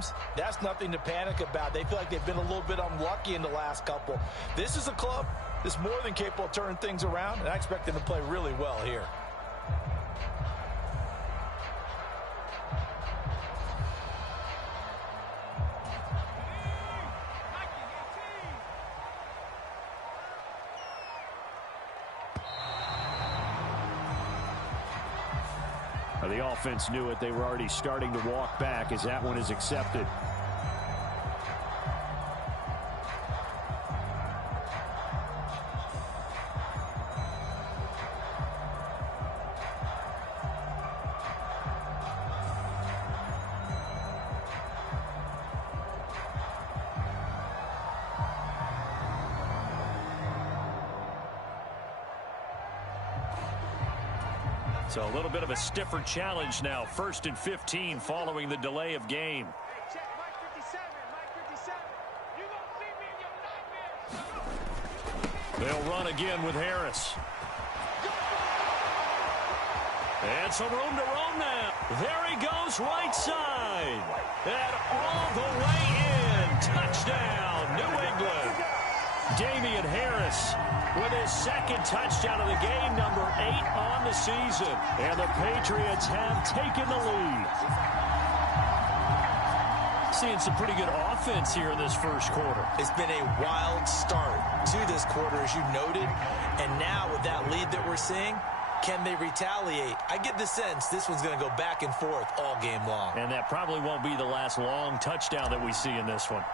games, that's nothing to panic about. They feel like they've been a little bit unlucky in the last couple. This is a club that's more than capable of turning things around, and I expect them to play really well here. The offense knew it. They were already starting to walk back as that one is accepted. So a little bit of a stiffer challenge now. 1st and 15 following the delay of game. They'll run again with Harris. And some room to roam now. There he goes, right side. And all the way in. Touchdown, New England. Damian Harris with his second touchdown of the game, number 8 on the season. And the Patriots have taken the lead. Seeing some pretty good offense here in this first quarter. It's been a wild start to this quarter, as you noted. And now with that lead that we're seeing, can they retaliate? I get the sense this one's going to go back and forth all game long. And that probably won't be the last long touchdown that we see in this one.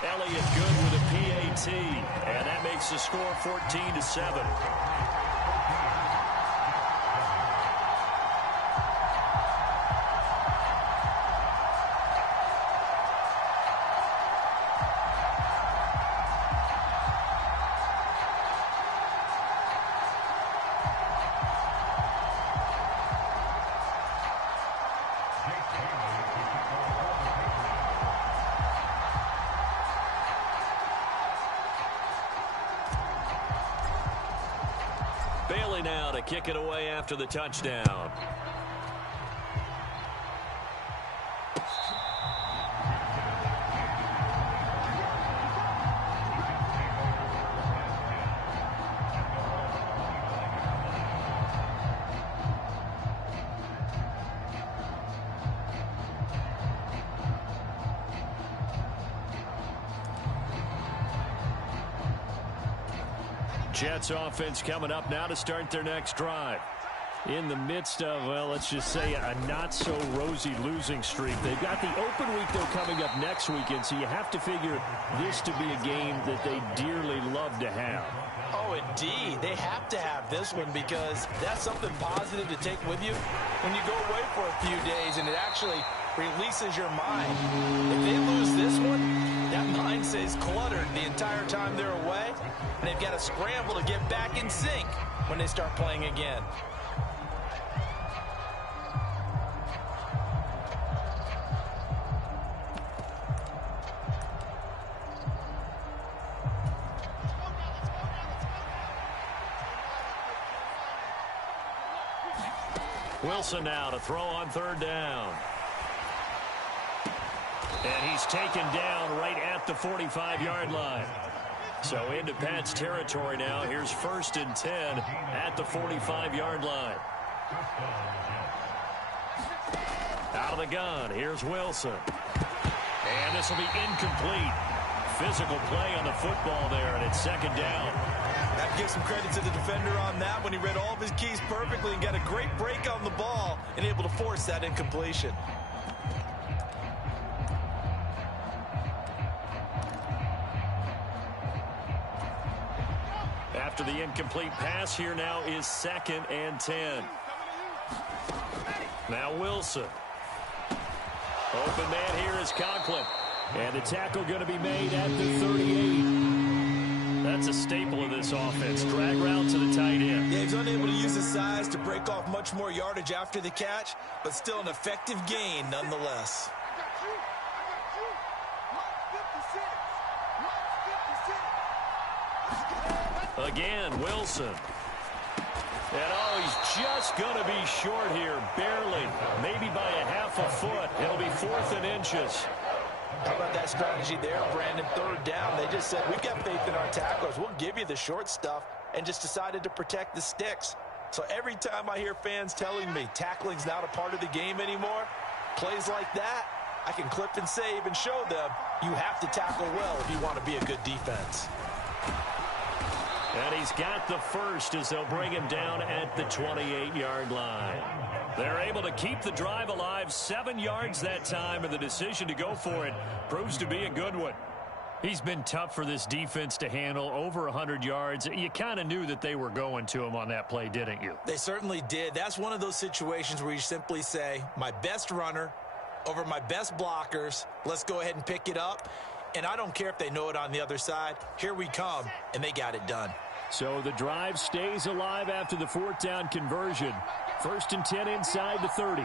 Elliott good with a PAT, and that makes the score 14-7. Bailey now to kick it away after the touchdown. Jets offense coming up now to start their next drive. In the midst of, well, let's just say a not-so-rosy losing streak. They've got the open week, though, coming up next weekend, so you have to figure this to be a game that they dearly love to have. Oh, indeed. They have to have this one because that's something positive to take with you when you go away for a few days, and it actually releases your mind. If they lose this one, that mind stays cluttered the entire time they're away, and they've got to scramble to get back in sync when they start playing again. Wilson now to throw on 3rd down. And he's taken down right at the 45-yard line. So into Pat's territory now. Here's 1st and 10 at the 45-yard line. Out of the gun. Here's Wilson. And this will be incomplete. Physical play on the football there, and it's 2nd down. I have to give some credit to the defender on that when he read all of his keys perfectly and got a great break on the ball and able to force that incompletion. After the incomplete pass, here now is 2nd and 10. Now Wilson. Open man here is Conklin. And the tackle going to be made at the 38. That's a staple of this offense. Drag route to the tight end. Yeah, he's unable to use his size to break off much more yardage after the catch, but still an effective gain nonetheless. Again, Wilson. And oh, he's just going to be short here, barely, maybe by a half a foot. It'll be 4th and inches. How about that strategy there, Brandon? 3rd down. They just said, we've got faith in our tacklers. We'll give you the short stuff, and just decided to protect the sticks. So every time I hear fans telling me tackling's not a part of the game anymore, plays like that, I can clip and save and show them you have to tackle well if you want to be a good defense. And he's got the first as they'll bring him down at the 28-yard line. They're able to keep the drive alive, 7 yards that time, and the decision to go for it proves to be a good one. He's been tough for this defense to handle, over 100 yards. You kind of knew that they were going to him on that play, didn't you? They certainly did. That's one of those situations where you simply say, my best runner over my best blockers, let's go ahead and pick it up. And I don't care if they know it on the other side. Here we come, and they got it done. So the drive stays alive after the 4th down conversion. 1st and 10 inside the 30.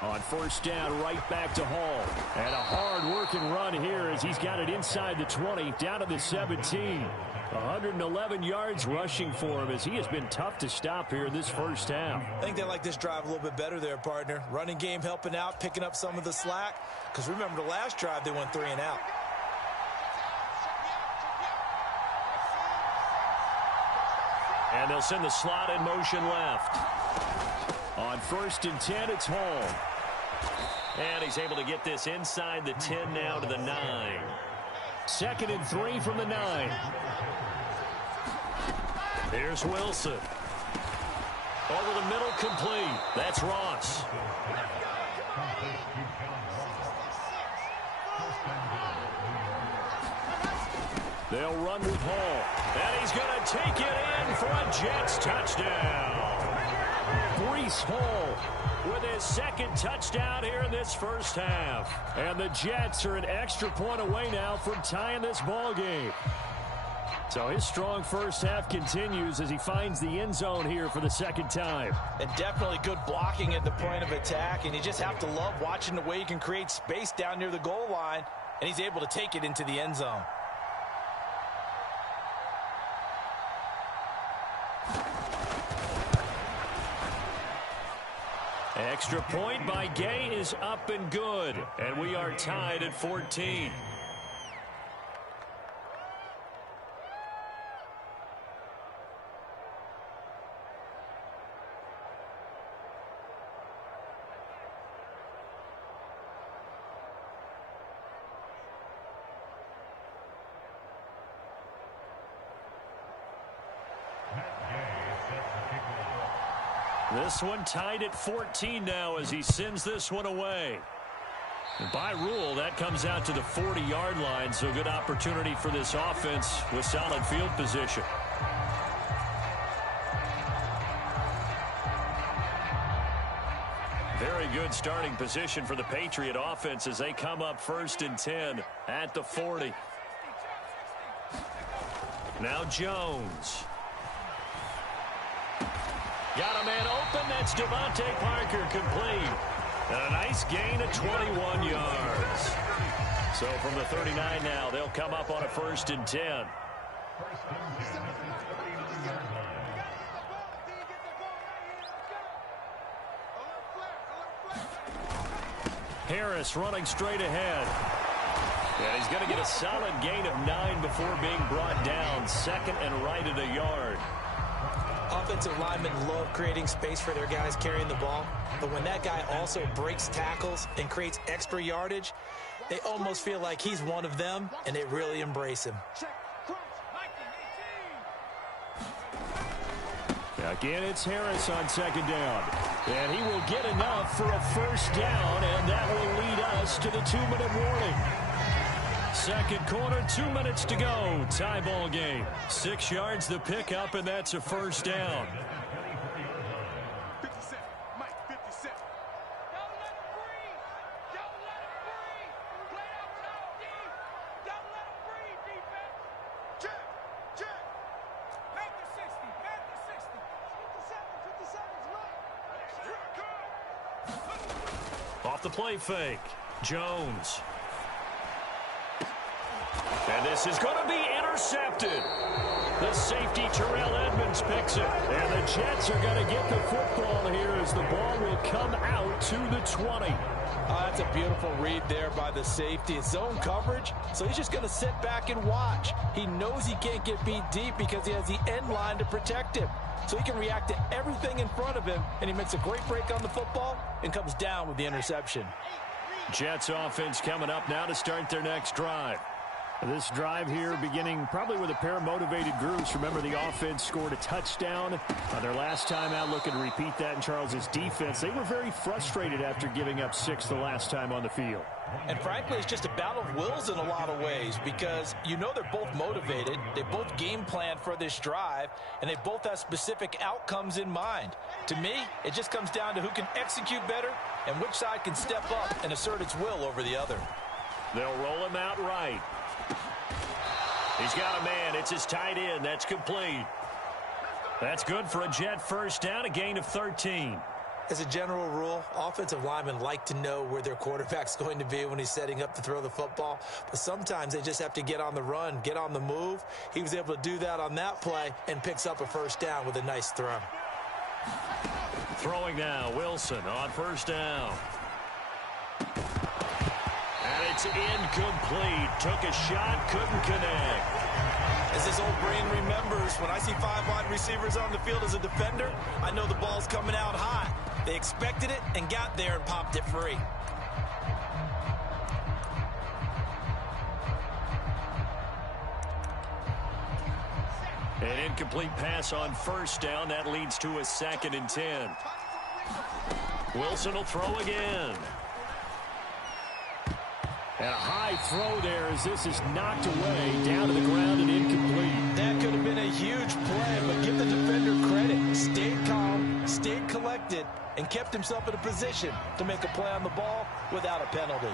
On 1st down, right back to Hall. And a hard-working run here as he's got it inside the 20, down to the 17. 111 yards rushing for him as he has been tough to stop here in this first half. I think they like this drive a little bit better there, partner. Running game helping out, picking up some of the slack. Because remember, the last drive, they went 3 and out. And they'll send the slot in motion left. On 1st and 10, it's Hall. And he's able to get this inside the 10 now to the 9. 2nd and 3 from the 9. Here's Wilson. Over the middle, complete. That's Ross. They'll run with Hall. And he's going to take it in for a Jets touchdown. Breece Hall with his 2nd touchdown here in this first half. And the Jets are an extra point away now from tying this ball game. So his strong first half continues as he finds the end zone here for the 2nd time. And definitely good blocking at the point of attack. And you just have to love watching the way he can create space down near the goal line. And he's able to take it into the end zone. Extra point by Gay is up and good. And we are tied at 14. This one tied at 14 now as he sends this one away. And by rule, that comes out to the 40-yard line, so good opportunity for this offense with solid field position. Very good starting position for the Patriot offense as they come up 1st and 10 at the 40. Now Jones. Got a man open. That's Devontae Parker complete. And a nice gain of 21 yards. So from the 39 now, they'll come up on a 1st and 10. Harris running straight ahead. And he's going to get a solid gain of 9 before being brought down. 2nd and right at a yard. Offensive linemen love creating space for their guys carrying the ball. But when that guy also breaks tackles and creates extra yardage, they almost feel like he's one of them, and they really embrace him. Again, it's Harris on 2nd down. And he will get enough for a 1st down, and that will lead us to the 2-minute warning. 2nd quarter, 2 minutes to go. Tie ball game. 6 yards the pickup, and that's a 1st down. Off the play fake. Jones. And this is going to be intercepted. The safety, Terrell Edmunds, picks it. And the Jets are going to get the football here as the ball will come out to the 20. That's a beautiful read there by the safety. It's zone coverage, so he's just going to sit back and watch. He knows he can't get beat deep because he has the end line to protect him. So he can react to everything in front of him, and he makes a great break on the football and comes down with the interception. Jets offense coming up now to start their next drive. This drive here beginning probably with a pair of motivated groups. Remember, the offense scored a touchdown their last time out, looking to repeat that in Charles's defense. They were very frustrated after giving up 6 the last time on the field. And frankly, it's just a battle of wills in a lot of ways because you know they're both motivated. They both game planned for this drive, and they both have specific outcomes in mind. To me, it just comes down to who can execute better and which side can step up and assert its will over the other. They'll roll him out right. He's got a man. It's his tight end. That's complete. That's good for a Jet first down, a gain of 13. As a general rule, offensive linemen like to know where their quarterback's going to be when he's setting up to throw the football. But sometimes they just have to get on the run, get on the move. He was able to do that on that play and picks up a first down with a nice throw. Throwing now, Wilson on first down. And it's incomplete. Took a shot, couldn't connect. As this old brain remembers, when I see 5 wide receivers on the field as a defender, I know the ball's coming out hot. They expected it and got there and popped it free. An incomplete pass on first down. That leads to a 2nd and 10. Wilson will throw again. And a high throw there as this is knocked away, down to the ground and incomplete. That could have been a huge play, but give the defender credit. Stayed calm, stayed collected, and kept himself in a position to make a play on the ball without a penalty.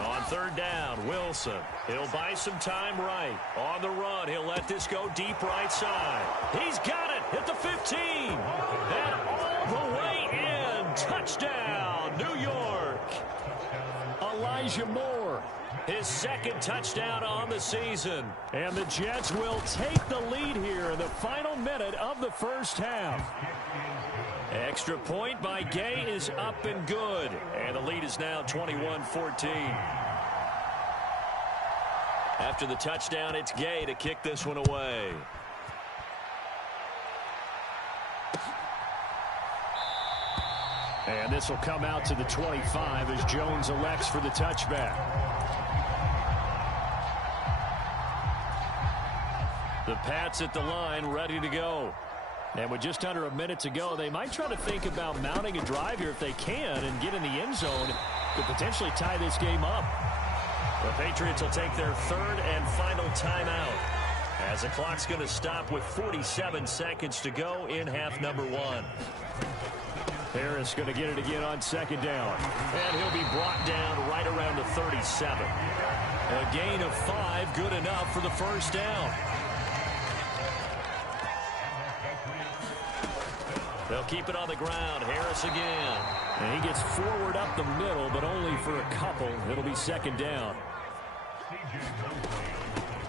On third down, Wilson. He'll buy some time right. On the run, he'll let this go deep right side. He's got it at the 15. And all the way in. Touchdown, New York. Elijah Moore, his 2nd touchdown on the season. And the Jets will take the lead here in the final minute of the first half. Extra point by Gay is up and good. And the lead is now 21-14. After the touchdown, it's Gay to kick this one away. And this will come out to the 25 as Jones elects for the touchback. The Pats at the line, ready to go. And with just under a minute to go, they might try to think about mounting a drive here if they can and get in the end zone to potentially tie this game up. The Patriots will take their 3rd and final timeout as the clock's going to stop with 47 seconds to go in half number 1. Harris going to get it again on 2nd down. And he'll be brought down right around the 37. A gain of 5, good enough for the first down. They'll keep it on the ground. Harris again. And he gets forward up the middle, but only for a couple. It'll be 2nd down.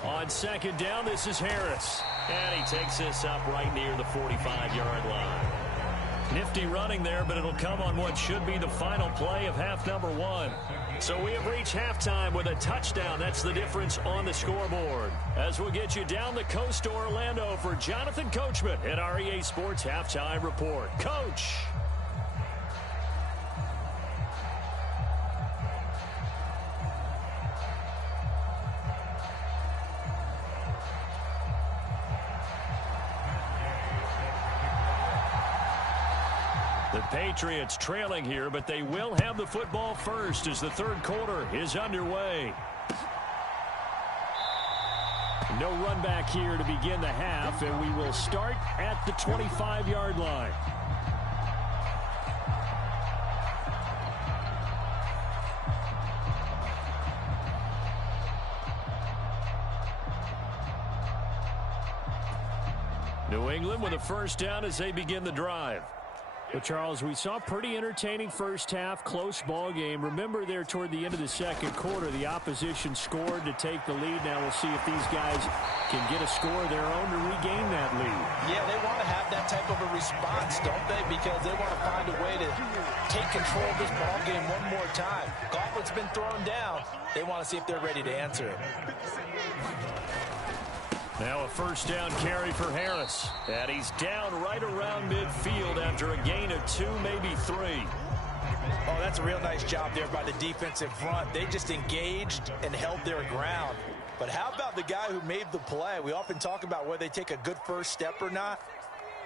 On 2nd down, this is Harris. And he takes this up right near the 45-yard line. Nifty running there, but it'll come on what should be the final play of half number 1. So we have reached halftime with a touchdown. That's the difference on the scoreboard. As we'll get you down the coast to Orlando for Jonathan Coachman at our EA Sports Halftime Report. Coach. The Patriots trailing here, but they will have the football first as the 3rd quarter is underway. No run back here to begin the half, and we will start at the 25-yard line. New England with a first down as they begin the drive. Well, Charles, we saw a pretty entertaining first half, close ball game. Remember there toward the end of the second quarter, the opposition scored to take the lead. Now we'll see if these guys can get a score of their own to regain that lead. Yeah, they want to have that type of a response, don't they? Because they want to find a way to take control of this ball game one more time. Gauntlet's been thrown down. They want to see if they're ready to answer it. Now a first down carry for Harris. And he's down right around midfield after a gain of 2, maybe 3. Oh, that's a real nice job there by the defensive front. They just engaged and held their ground. But how about the guy who made the play? We often talk about whether they take a good first step or not.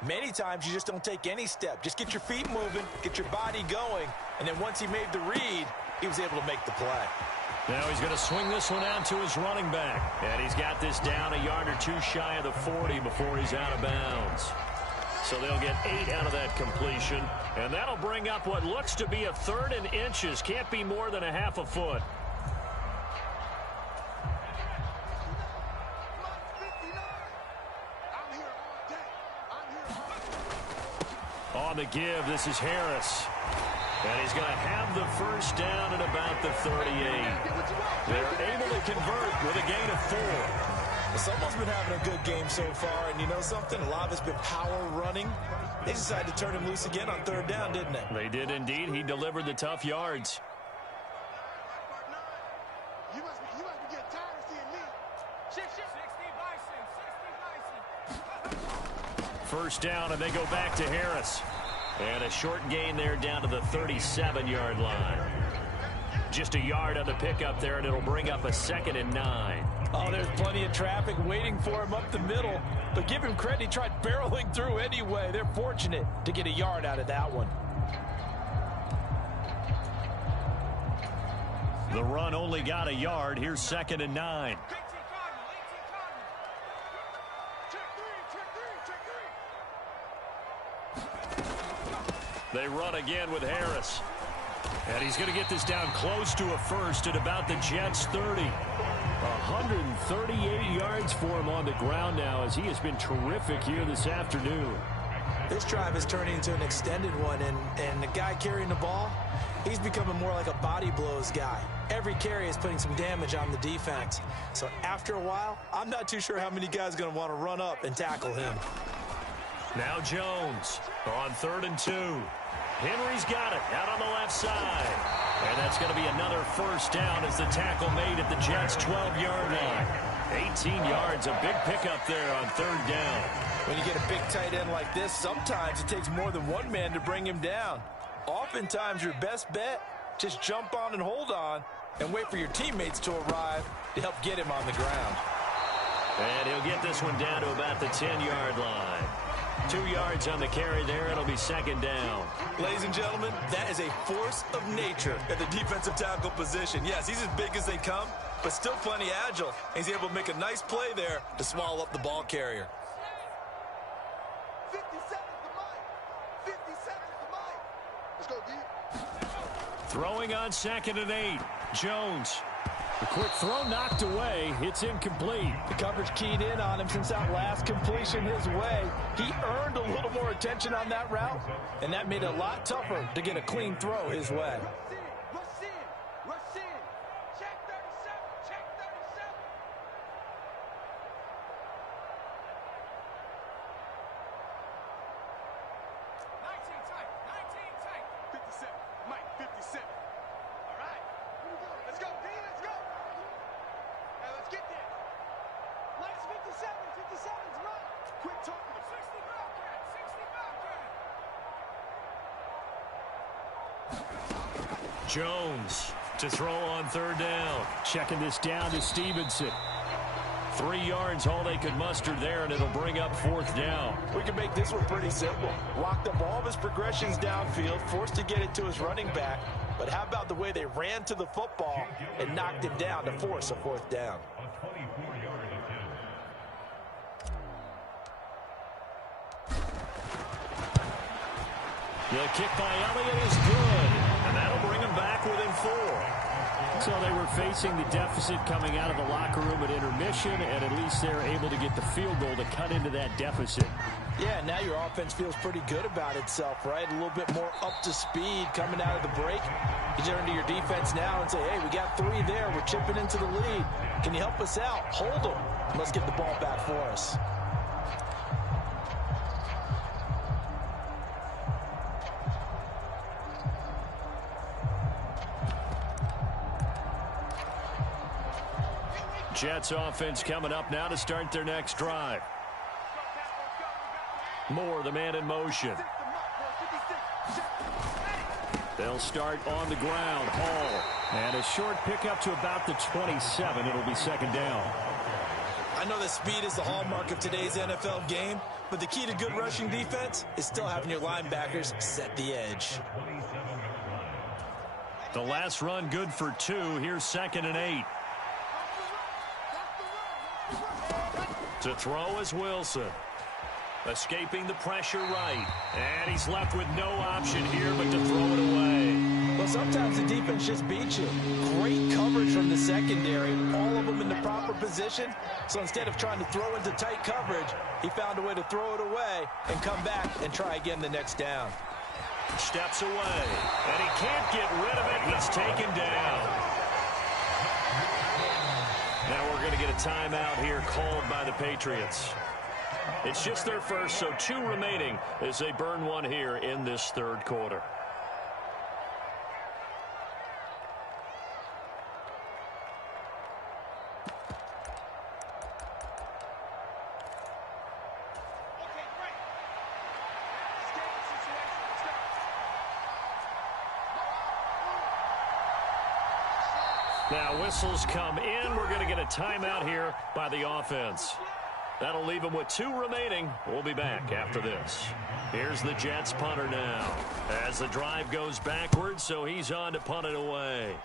Many times you just don't take any step. Just get your feet moving, get your body going, and then once he made the read, he was able to make the play. Now he's going to swing this one out to his running back. And he's got this down a yard or 2 shy of the 40 before he's out of bounds. So they'll get 8 out of that completion. And that'll bring up what looks to be a 3rd and inches. Can't be more than a half a foot. On the give, this is Harris. And he's going to have the first down at about the 38. They're able to convert with a gain of 4. Well, someone's been having a good game so far, and you know something? A lot of it's been power running. They decided to turn him loose again on 3rd down, didn't they? They did indeed. He delivered the tough yards. You must be getting tired of seeing me. 60 Bison. First down, and they go back to Harris. And a short gain there down to the 37-yard line. Just a yard on the pickup there, and it'll bring up a 2nd and 9. Oh, there's plenty of traffic waiting for him up the middle. But give him credit, he tried barreling through anyway. They're fortunate to get a yard out of that one. The run only got a yard. Here's 2nd and 9. They run again with Harris. And he's going to get this down close to a first at about the Jets' 30. 138 yards for him on the ground now as he has been terrific here this afternoon. This drive is turning into an extended one, and the guy carrying the ball, he's becoming more like a body blows guy. Every carry is putting some damage on the defense. So after a while, I'm not too sure how many guys are going to want to run up and tackle him. Now Jones on 3rd and 2. Henry's got it out on the left side. And that's going to be another first down as the tackle made at the Jets' 12-yard line. 18 yards, a big pickup there on 3rd down. When you get a big tight end like this, sometimes it takes more than one man to bring him down. Oftentimes, your best bet, just jump on and hold on and wait for your teammates to arrive to help get him on the ground. And he'll get this one down to about the 10-yard line. 2 yards on the carry there. It'll be 2nd down. Ladies and gentlemen, that is a force of nature at the defensive tackle position. Yes, he's as big as they come, but still plenty agile. He's able to make a nice play there to swallow up the ball carrier. 57 to Mike. 57 to Mike. Let's go, D. Throwing on 2nd and 8. Jones. The quick throw knocked away. It's incomplete. The coverage keyed in on him since that last completion his way. He earned a little more attention on that route, and that made it a lot tougher to get a clean throw his way. Rush in. Check 37. Check 37. 19 tight. 57. Mike, 57. All right. Let's go, D. Let's go. Now let's get there. Mike's 57. 57's right. Quit talking. 60 Bobcat. 60 Bobcat. Jones to throw on 3rd down. Checking this down to Stevenson. 3 yards, all they could muster there, and it'll bring up 4th down. We can make this one pretty simple. Locked up all of his progressions downfield, forced to get it to his running back. But how about the way they ran to the football and knocked him down to force a 4th down? The kick by Elliott is good, and that'll bring him back within 4. So they were facing the deficit coming out of the locker room at intermission, and at least they're able to get the field goal to cut into that deficit. Yeah, now your offense feels pretty good about itself, right? A little bit more up to speed coming out of the break. You turn to your defense now and say, hey, we got 3 there. We're chipping into the lead. Can you help us out? Hold them. Let's get the ball back for us. Jets offense coming up now to start their next drive. Moore, the man in motion. They'll start on the ground. Hall. And a short pickup to about the 27. It'll be second down. I know that speed is the hallmark of today's NFL game, but the key to good rushing defense is still having your linebackers set the edge. The last run good for 2. Here's 2nd and 8. To throw is Wilson. Escaping the pressure right. And he's left with no option here but to throw it away. Well, sometimes the defense just beats you. Great coverage from the secondary. All of them in the proper position. So instead of trying to throw into tight coverage, he found a way to throw it away and come back and try again the next down. Steps away. And he can't get rid of it. He's taken down. Now we're going to get a timeout here called by the Patriots. It's just their first, so 2 remaining as they burn one here in this third quarter. Now whistles come in. We're going to get a timeout here by the offense. That'll leave them with 2 remaining. We'll be back after this. Here's the Jets punter now as the drive goes backwards, so he's on to punt it away.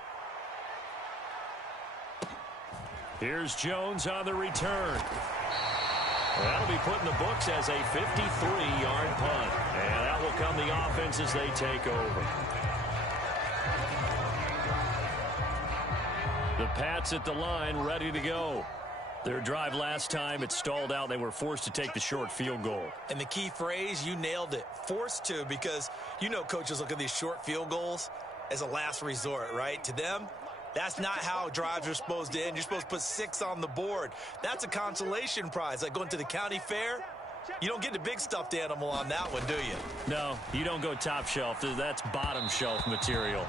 Here's Jones on the return. That'll be put in the books as a 53-yard punt. And that will come the offense as they take over. The Pats at the line, ready to go. Their drive last time, it stalled out. They were forced to take the short field goal. And the key phrase, you nailed it, forced to, because you know coaches look at these short field goals as a last resort, right? To them, that's not how drives are supposed to end. You're supposed to put 6 on the board. That's a consolation prize, like going to the county fair. You don't get the big stuffed animal on that one, do you? No, you don't go top shelf. That's bottom shelf material.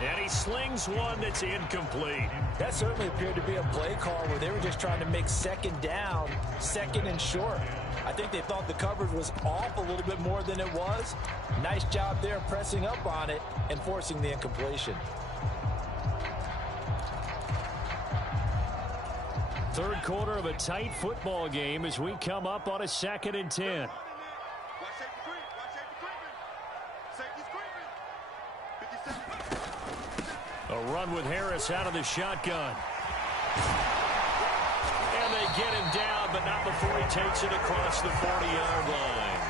And he slings one that's incomplete. That certainly appeared to be a play call where they were just trying to make second down, second and short. I think they thought the coverage was off a little bit more than it was. Nice job there pressing up on it and forcing the incompletion. Third quarter of a tight football game as we come up on a 2nd and 10. A run with Harris out of the shotgun. And they get him down, but not before he takes it across the 40-yard line.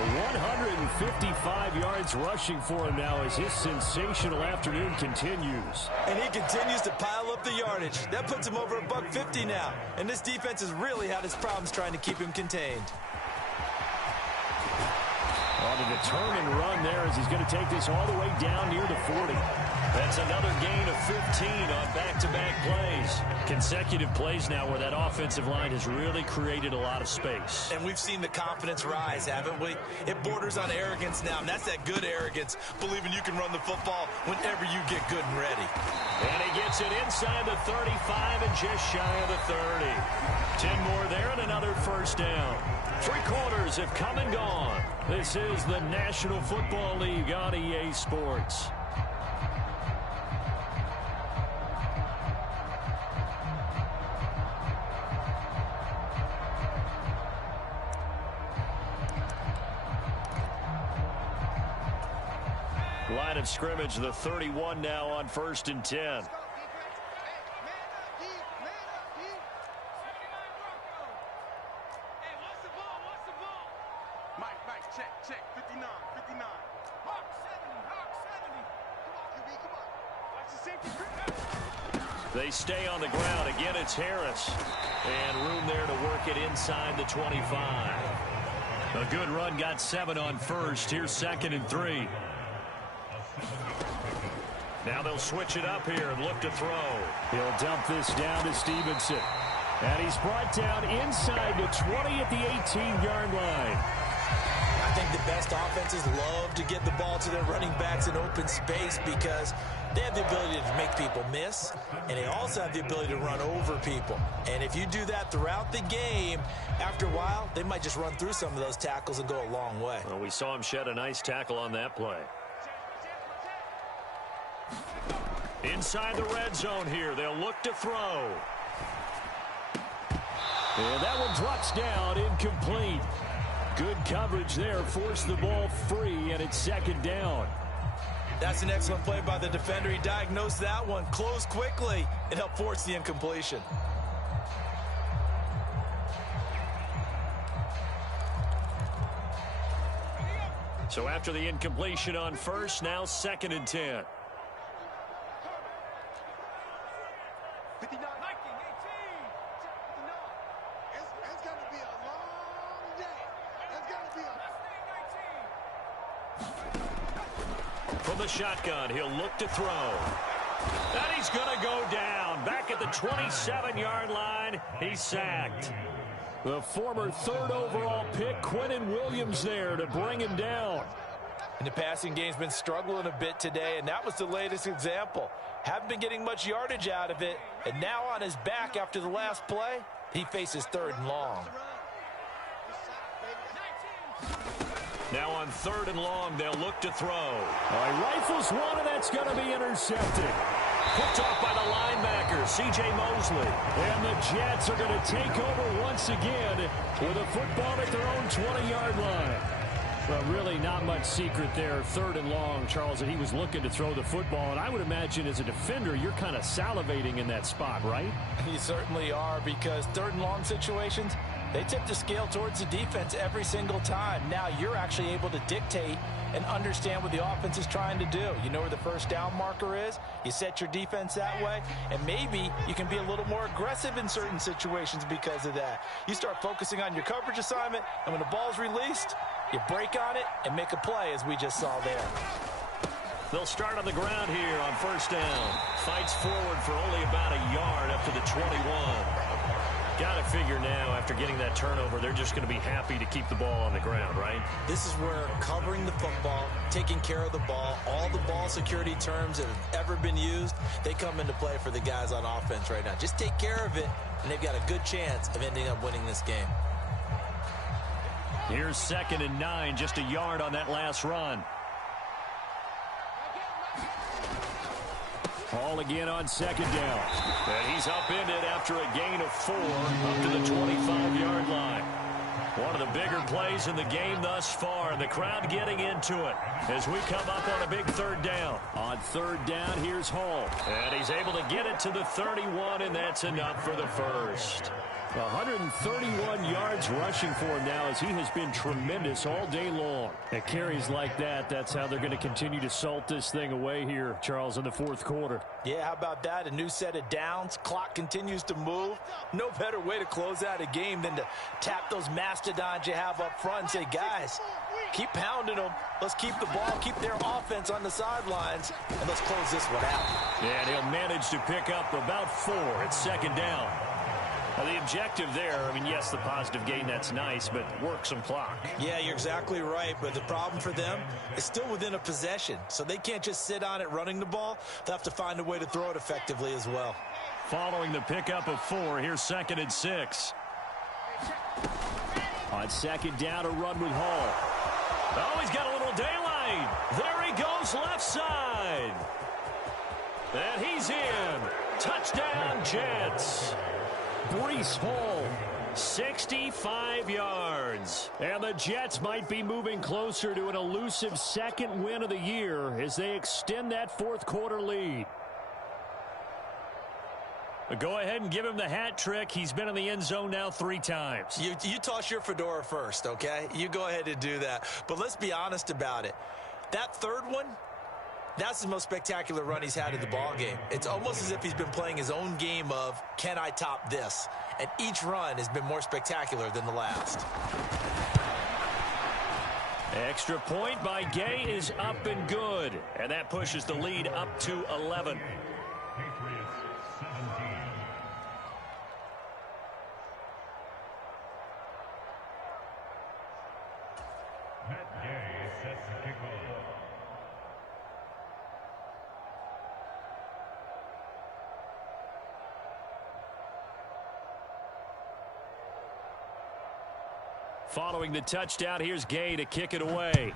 155 yards rushing for him now as his sensational afternoon continues. And he continues to pile up the yardage. That puts him over $150 now. And this defense has really had its problems trying to keep him contained. On a determined run there as he's going to take this all the way down near the 40. That's another gain of 15 on back-to-back plays. Consecutive plays now where that offensive line has really created a lot of space. And we've seen the confidence rise, haven't we? It borders on arrogance now, and that's that good arrogance, believing you can run the football whenever you get good and ready. And he gets it inside the 35 and just shy of the 30. 10 more there and another first down. 3 quarters have come and gone. This is the National Football League on EA Sports. Line of scrimmage, the 31 now on 1st and 10. They stay on the ground. Again, it's Harris. And room there to work it inside the 25. A good run, got 7 on first. Here's 2nd and 3. Now they'll switch it up here and look to throw. He'll dump this down to Stevenson. And he's brought down inside the 20 at the 18-yard line. I think the best offenses love to get the ball to their running backs in open space because they have the ability to make people miss, and they also have the ability to run over people. And if you do that throughout the game, after a while, they might just run through some of those tackles and go a long way. Well, we saw him shed a nice tackle on that play. Inside the red zone here, they'll look to throw. And that one drops down, incomplete. Good coverage there, forced the ball free, and it's 2nd down. That's an excellent play by the defender. He diagnosed that one, closed quickly, and helped force the incompletion. So after the incompletion on first, now 2nd and 10. 59, 19, 18, 59. It's going to be a long day. It's going to be a... From the shotgun, he'll look to throw. And he's going to go down. Back at the 27-yard line, he's sacked. The former 3rd overall pick, Quinnen Williams, there to bring him down. And the passing game's been struggling a bit today, and that was the latest example. Haven't been getting much yardage out of it, and now on his back after the last play, he faces 3rd and long. Now on 3rd and long, they'll look to throw. Rifles one, and that's going to be intercepted. Picked off by the linebacker, C.J. Mosley. And the Jets are going to take over once again with a football at their own 20-yard line. Well, really not much secret there. 3rd and long, Charles, that he was looking to throw the football. And I would imagine as a defender, you're kind of salivating in that spot, right? You certainly are, because 3rd and long situations, they tip the scale towards the defense every single time. Now you're actually able to dictate and understand what the offense is trying to do. You know where the first down marker is. You set your defense that way, and maybe you can be a little more aggressive in certain situations because of that. You start focusing on your coverage assignment, and when the ball's released, you break on it and make a play, as we just saw there. They'll start on the ground here on 1st down. Fights forward for only about a yard up to the 21. Got to figure now, after getting that turnover, they're just going to be happy to keep the ball on the ground, right? This is where covering the football, taking care of the ball, all the ball security terms that have ever been used, they come into play for the guys on offense right now. Just take care of it, and they've got a good chance of ending up winning this game. Here's 2nd and 9, just a yard on that last run. Hall again on 2nd down. And he's upended after a gain of 4 up to the 25-yard line. One of the bigger plays in the game thus far, and the crowd getting into it as we come up on a big 3rd down. On 3rd down, here's Hall. And he's able to get it to the 31, and that's enough for the first. 131 yards rushing for him now, as he has been tremendous all day long. At carries like that, that's how they're going to continue to salt this thing away here, Charles, in the 4th quarter. Yeah, how about that? A new set of downs. Clock continues to move. No better way to close out a game than to tap those mastodons you have up front and say, guys, keep pounding them. Let's keep the ball, keep their offense on the sidelines, and let's close this one out. Yeah, and he'll manage to pick up about 4 at 2nd down. Well, the objective there, I mean, yes, the positive gain, that's nice, but work some clock. Yeah, you're exactly right, but the problem for them is still within a possession, so they can't just sit on it running the ball. They'll have to find a way to throw it effectively as well. Following the pickup of 4, here's 2nd and 6. On 2nd down, a run with Hall. Oh, he's got a little daylight. There he goes, left side. And he's in. Touchdown, Jets. Breece Hall, 65 yards. And the Jets might be moving closer to an elusive 2nd win of the year as they extend that 4th quarter lead. Go ahead and give him the hat trick. He's been in the end zone now 3 times. You toss your fedora first, okay? You go ahead and do that. But let's be honest about it. That 3rd one, That's the most spectacular run he's had in the ballgame. It's almost as if he's been playing his own game of, can I top this? And each run has been more spectacular than the last. Extra point by Gay is up and good. And that pushes the lead up to 11. Following the touchdown, here's Gay to kick it away.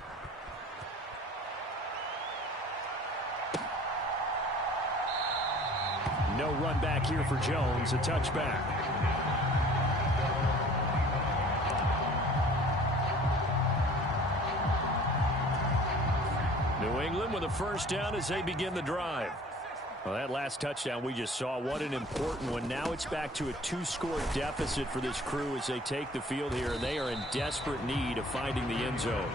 No run back here for Jones, a touchback. New England with a first down as they begin the drive. Well, that last touchdown we just saw, what an important one. Now it's back to a 2-score deficit for this crew as they take the field here, and they are in desperate need of finding the end zone.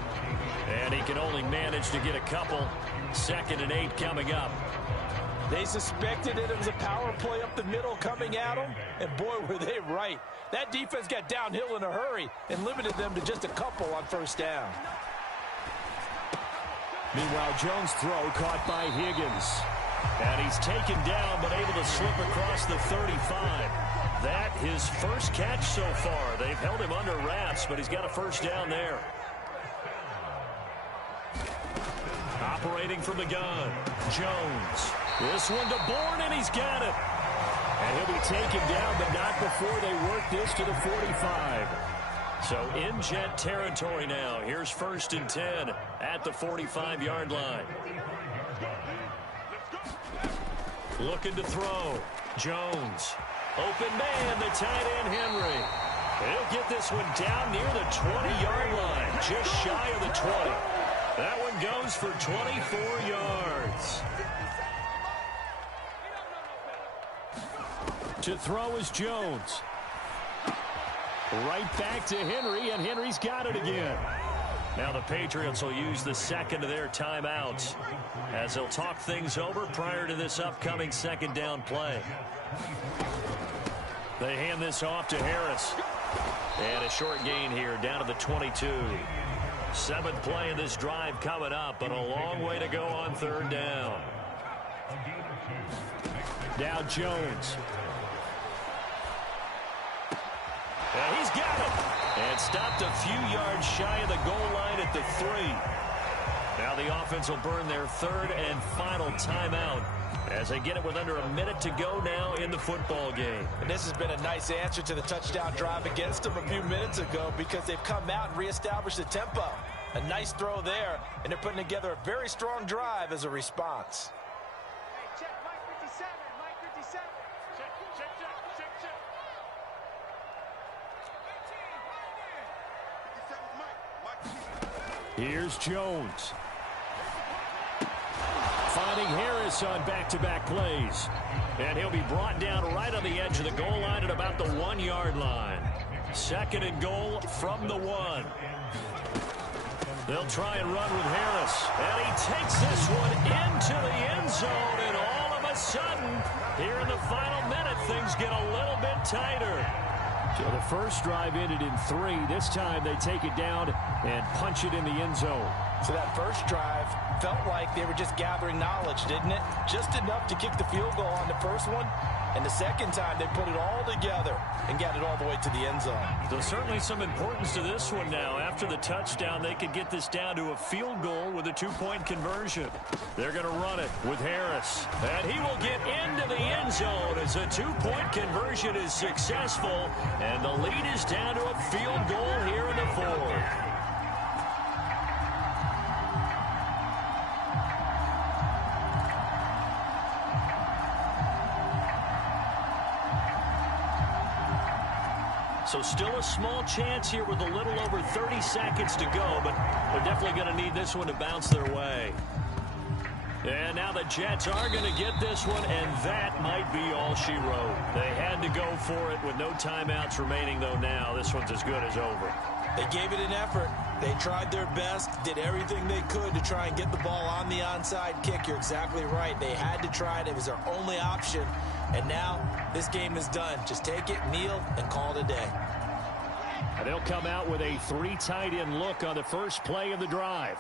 And he can only manage to get a couple. 2nd and 8 coming up. They suspected it was a power play up the middle coming at them, and boy, were they right. That defense got downhill in a hurry and limited them to just a couple on first down. Meanwhile, Jones' throw caught by Higgins. And he's taken down, but able to slip across the 35. That his first catch so far. They've held him under wraps, but he's got a first down there. Operating from the gun, Jones. This one to Bourne, and he's got it. And he'll be taken down, but not before they work this to the 45. So in Jet territory now. Here's 1st and 10 at the 45-yard line. Looking to throw. Jones. Open man, the tight end, Henry. He'll get this one down near the 20-yard line. Just shy of the 20. That one goes for 24 yards. To throw is Jones. Right back to Henry, and Henry's got it again. Now the Patriots will use the second of their timeouts as they'll talk things over prior to this upcoming 2nd down play. They hand this off to Harris. And a short gain here down to the 22. 7th play of this drive coming up, but a long way to go on 3rd down. Now Jones. And he's got it. And stopped a few yards shy of the goal line at the 3. Now the offense will burn their 3rd and final timeout as they get it with under a minute to go now in the football game. And this has been a nice answer to the touchdown drive against them a few minutes ago because they've come out and reestablished the tempo. A nice throw there, and they're putting together a very strong drive as a response. Hey, check Mike 57, Mike 57. Check, check, check, check, check. 18, Here's Jones. Finding Harris on back-to-back plays. And he'll be brought down right on the edge of the goal line at about the 1-yard line. 2nd and goal from the 1. They'll try and run with Harris. And he takes this one into the end zone. And all of a sudden, here in the final minute, things get a little bit tighter. So the first drive ended in 3. This time they take it down and punch it in the end zone. So that first drive felt like they were just gathering knowledge, didn't it? Just enough to kick the field goal on the first one. And the second time, they put it all together and got it all the way to the end zone. There's certainly some importance to this one now. After the touchdown, they could get this down to a field goal with a 2-point conversion. They're going to run it with Harris. And he will get into the end zone as a 2-point conversion is successful. And the lead is down to a field goal here in the 4th. So still a small chance here with a little over 30 seconds to go, but they're definitely going to need this one to bounce their way. And now the Jets are going to get this one, and that might be all she wrote. They had to go for it with no timeouts remaining, though now this one's as good as over. They gave it an effort. They tried their best, did everything they could to try and get the ball on the onside kick. You're exactly right. They had to try it. It was their only option. And now this game is done. Just take it, kneel, and call it a day. And they'll come out with a 3 tight end look on the first play of the drive.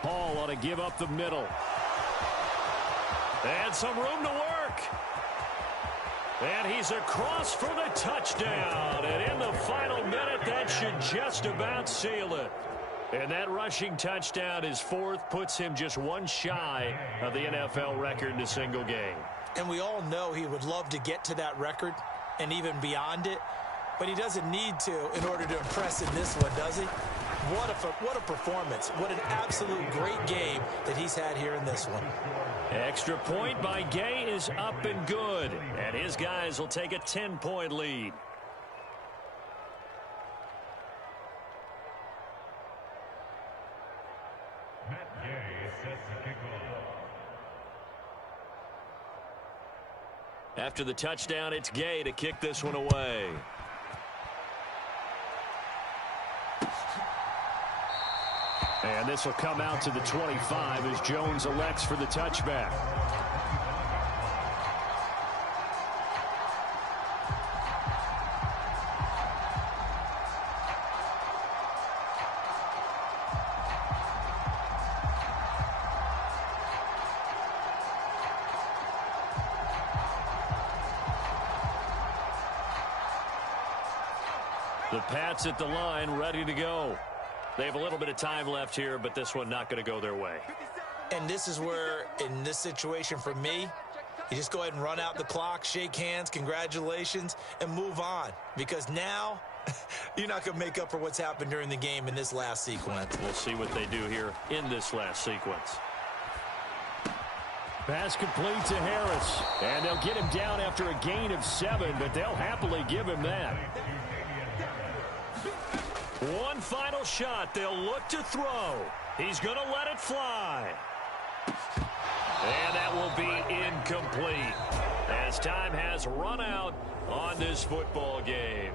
Hall ought to give up the middle. And some room to work. And he's across for the touchdown. And in the final minute, that should just about seal it. And that rushing touchdown, his 4th, puts him just one shy of the NFL record in a single game. And we all know he would love to get to that record and even beyond it. But he doesn't need to in order to impress in this one, does he? What a performance. What an absolute great game that he's had here in this one. Extra point by Gay is up and good. And his guys will take a 10-point lead. After the touchdown, it's Gay to kick this one away. And this will come out to the 25 as Jones elects for the touchback. The Pats at the line, ready to go. They have a little bit of time left here, but this one not going to go their way. And this is where, in this situation for me, you just go ahead and run out the clock, shake hands, congratulations, and move on. Because now, you're not going to make up for what's happened during the game in this last sequence. We'll see what they do here in this last sequence. Pass complete to Harris. And they'll get him down after a gain of 7, but they'll happily give him that. One final shot. They'll look to throw. He's going to let it fly. And that will be incomplete as time has run out on this football game.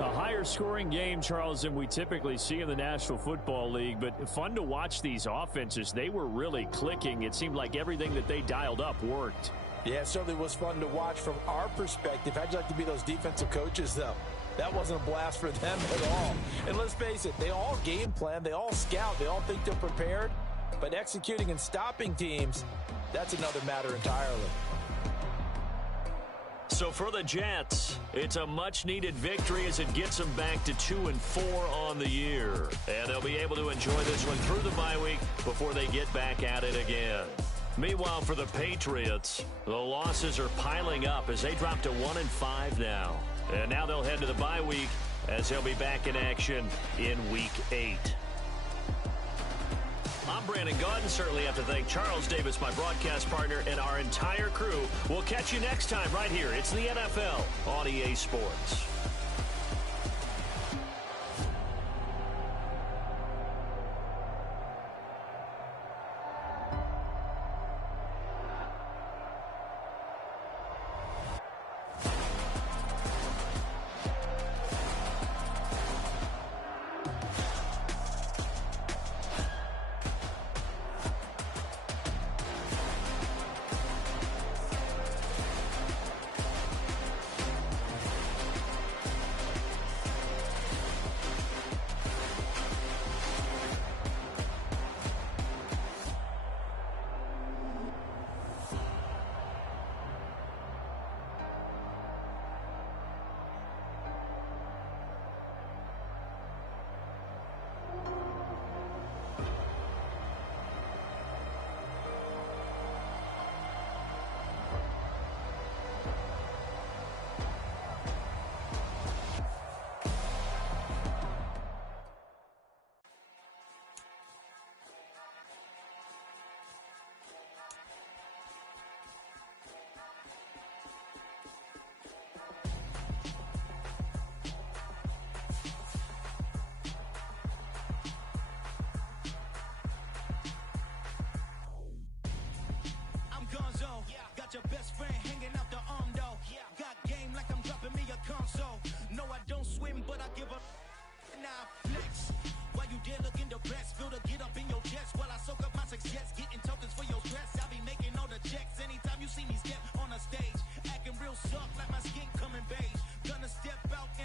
A higher scoring game, Charles, than we typically see in the National Football League, but fun to watch these offenses. They were really clicking. It seemed like everything that they dialed up worked. Yeah, it certainly was fun to watch from our perspective. How'd you like to be those defensive coaches, though? That wasn't a blast for them at all. And let's face it, they all game plan, they all scout, they all think they're prepared. But executing and stopping teams, that's another matter entirely. So for the Jets, it's a much-needed victory as it gets them back to 2-4 on the year. And they'll be able to enjoy this one through the bye week before they get back at it again. Meanwhile, for the Patriots, the losses are piling up as they drop to 1-5 now. And now they'll head to the bye week as they'll be back in action in Week 8. I'm Brandon Gaudin. Certainly have to thank Charles Davis, my broadcast partner, and our entire crew. We'll catch you next time right here. It's the NFL on EA Sports.